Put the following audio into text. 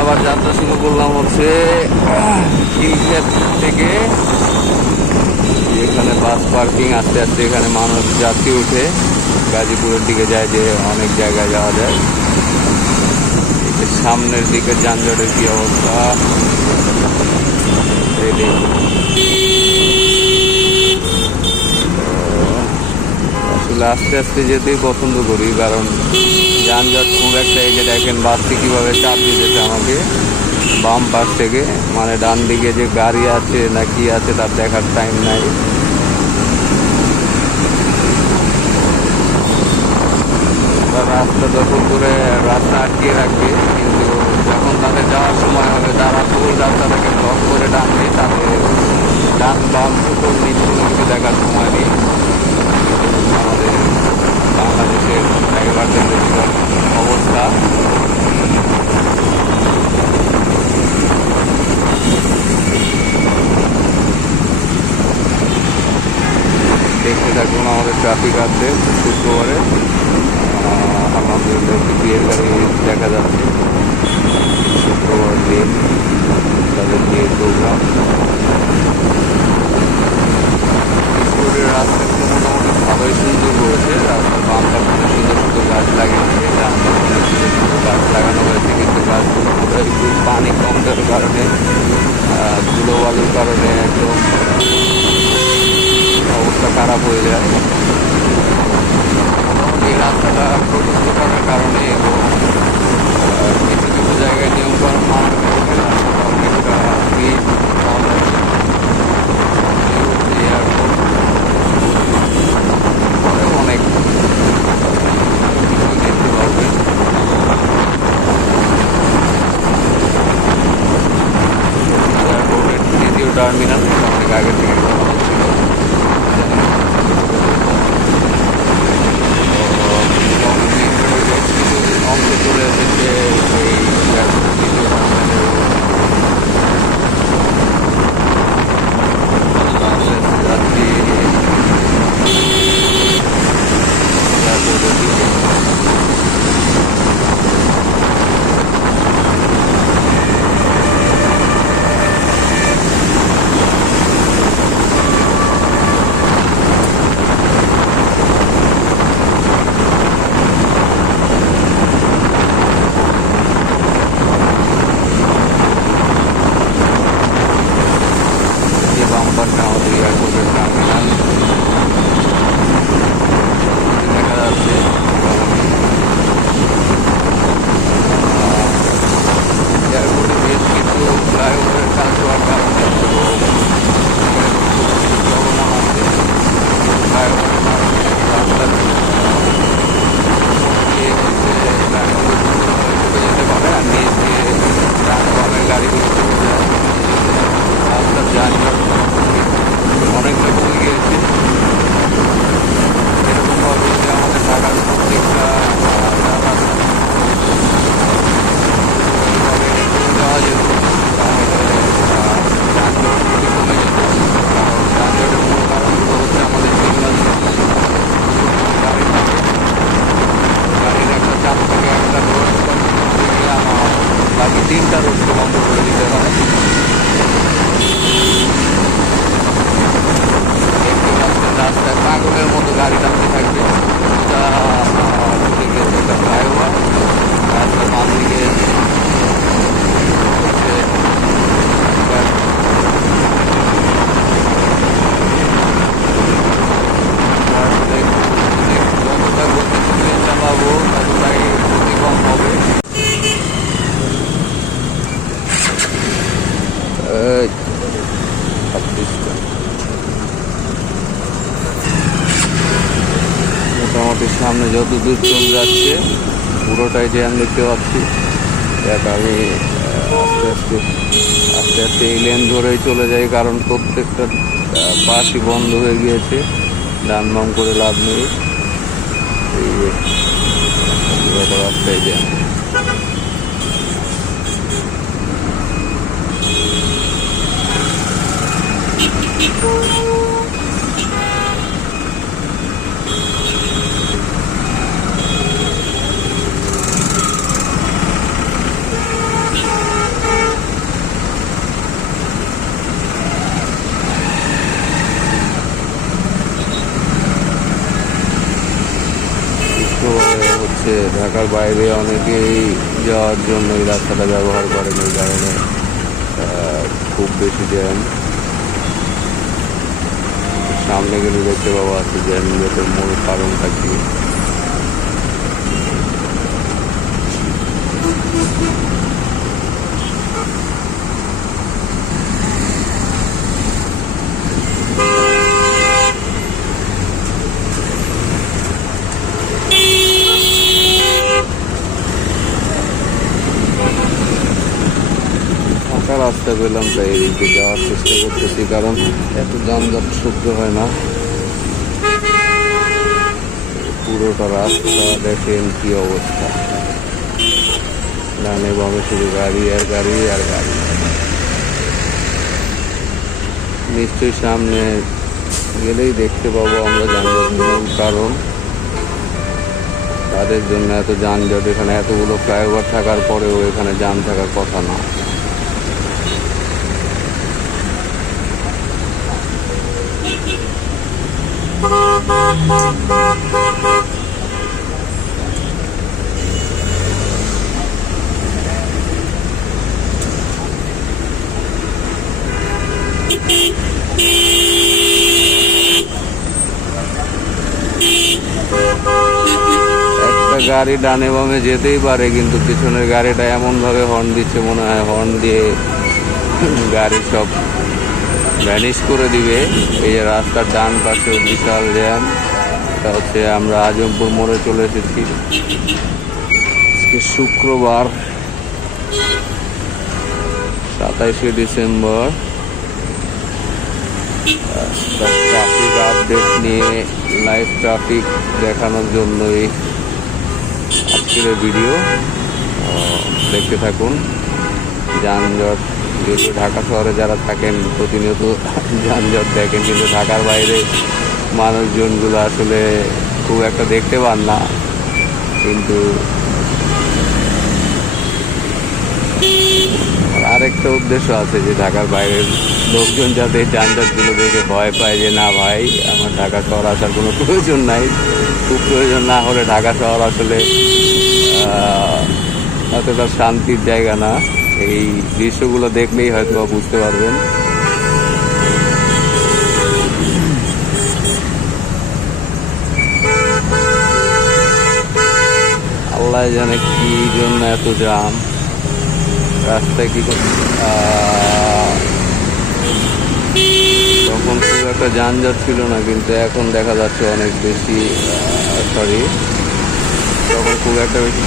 আবার যাত্রা শুরু করলাম হচ্ছে খিলক্ষেত থেকে। এখানে বাস পার্কিং, আস্তে আস্তে এখানে মানুষ যাত্রী উঠে গাজীপুরের দিকে যায়, যে অনেক জায়গায় যাওয়া যায়। সামনের দিকে যানজটের কি অবস্থা আসলে আস্তে আস্তে যেতেই পছন্দ করি, কারণ যানজট খুব একটা। এই যে দেখেন বাসটি কীভাবে চাপ দিতেছে আমাকে বাম পাশ থেকে, মানে ডান দিকে যে গাড়ি আছে না কি আছে তার দেখার টাইম নাই। রাস্তা দখল করে রাস্তা আটকিয়ে রাখবে, কিন্তু যখন তাদের যাওয়ার সময় হবে তারা ফুল রাস্তাটাকে ব্লক করে টানবে, তাদের ডান বাম উপর নিচ কোনো কিছু দেখার সময় নেই। আমাদের বাংলাদেশের ড্রাইভারদের অবস্থা। দেখতে থাকুন আমাদের ট্রাফিক আপডেট শুক্রবারে। আলহামদুলিল্লাহ একটি বিয়ের গাড়ি দেখা যাচ্ছে, শুক্রবার দিন তাদের বিয়ের প্রোগ্রাম। স্কুলের রাস্তাগুলো মোটামুটি ভালোই সুন্দর করেছে। রাস্তার বাম পাশে সুন্দর সুন্দর গাছ লাগিয়েছে, ডান পাশে সুন্দর সুন্দর গাছ লাগানো হয়েছে, কিন্তু গাছগুলো একটু পানি কম দেওয়ার কারণে, ধুলো বালুর কারণে একদম অবস্থা খারাপ হয়ে যায়। এই রাস্তাটা প্রশস্ত করার কারণে এবং কিছু কিছু জায়গায় নিয়মকানুন মানার কারণে রাস্তাটা অনেকটা ভিড় কম হচ্ছে। অনেক কিছু দেখতে পারবেন। এয়ারপোর্টের দ্বিতীয় টার্মিনাল অনেক আগে থেকে করা হচ্ছিল। অংশ চলে এসেছে এই এয়ারপোর্টের দ্বিতীয় টার্মিনালের যাত্রী এয়ারপোর্টের দিকে। বাম্পারটা আমাদের এয়ারপোর্টের টার্মিনাল দেখা যাচ্ছে। এয়ারপোর্টে বেশ কিছু ফ্লাইওভারের কাজ হওয়ার কারণে চলমান আছে। ফ্লাইওভারের কারণে রাস্তার চলে যেতে পারে, আর নিচ দিয়ে ডান বামের গাড়িগুলো চলে যায়। রাস্তার যানজট অনেকটা কমে গিয়েছে। এরকমভাবে যদি আমাদের ঢাকার প্রত্যেকটা যাওয়া যেত তাহলে যানজট যদি কমে যেত। কারণ যানজটের মূল কারণগুলো হচ্ছে আমাদের সিগন্যাল গাড়ি থাকে, গাড়ির একটা চাপ থেকে একটা রোড থেকে আমার বাকি তিনটা রোডকে বন্ধ করে দিতে হয়। রাস্তায় পাগলের মতো গাড়ি টানতে থাকবে। ঢুকে গিয়েছে একটা ফ্লাইওভার, রাস্তার বাম দিকে যতটা গতি চালাবো ততটাই গতি কম হবে। মোটামুটি সামনে যত দূর চলে যাচ্ছে পুরোটাই জ্যাম দেখতে পাচ্ছি। দেখ আমি আস্তে আস্তে আস্তে আস্তে এই লেন ধরেই চলে যাই, কারণ প্রত্যেকটা পাশই বন্ধ হয়ে গিয়েছে, ডান বাম করে লাভ নেই। এই রাস্তায় জ্যাম। ঢাকার বাইরে অনেকেই যাওয়ার জন্য এই রাস্তাটা ব্যবহার করেন, এই কারণে খুব বেশি জ্যাম। সামনে গেলে দেখতে পাবো আছে যানজটের মূল কারণটা কি। ফাঁকা রাস্তা পেলাম তাই এদিকে যাওয়ার চেষ্টা করতেছি, কারণ এত যানজট সহ্য হয় না। পুরোটা রাস্তা দেখেন কি অবস্থা, ডানে বামে শুধু গাড়ি আর গাড়ি আর গাড়ি। নিশ্চয়ই সামনে গেলেই দেখতে পাবো আমরা যানজট মূল কারণ। তাদের জন্য এত যানজট, এখানে এতগুলো ফ্লাইওভার থাকার পরেও এখানে জ্যাম থাকার কথা না। একটা গাড়ি ডানে বামে যেতেই পারে, কিন্তু পিছনের গাড়িটা এমনভাবে হর্ন দিচ্ছে, মনে হয় হর্ন দিয়ে গাড়ি সব ভ্যানিশ করে দিবে। এই যে রাস্তার ডান পাশে বিশাল জ্যাম। এটা হচ্ছে আমরা আজমপুর মোড়ে চলে এসেছি। শুক্রবার 27শে ডিসেম্বর। ট্রাফিক আপডেট নিয়ে লাইভ ট্রাফিক দেখানোর জন্যই আজকের ভিডিও, দেখতে থাকুন। যানজট, যেহেতু ঢাকা শহরে যারা থাকেন প্রতিনিয়ত যানজট দেখেন, কিন্তু ঢাকার বাইরে মানুষজনগুলো আসলে খুব একটা দেখতে পান না। কিন্তু আরেকটা উদ্দেশ্য আছে যে ঢাকার বাইরের লোকজন যাতে যানজটগুলো দেখে ভয় পায় যে না ভাই, আমার ঢাকা শহর আসার কোনো প্রয়োজন নাই। খুব প্রয়োজন না হলে ঢাকা শহর আসলে অতটা শান্তির জায়গা না। এই দৃশ্যগুলো দেখলেই হয়তো বুঝতে পারবেন। আল্লাহ জানে কি জন্য এত জ্যাম রাস্তায়। কি তখন খুব একটা যানজট ছিল না, কিন্তু এখন দেখা যাচ্ছে অনেক বেশি। তখন খুব একটা বেশি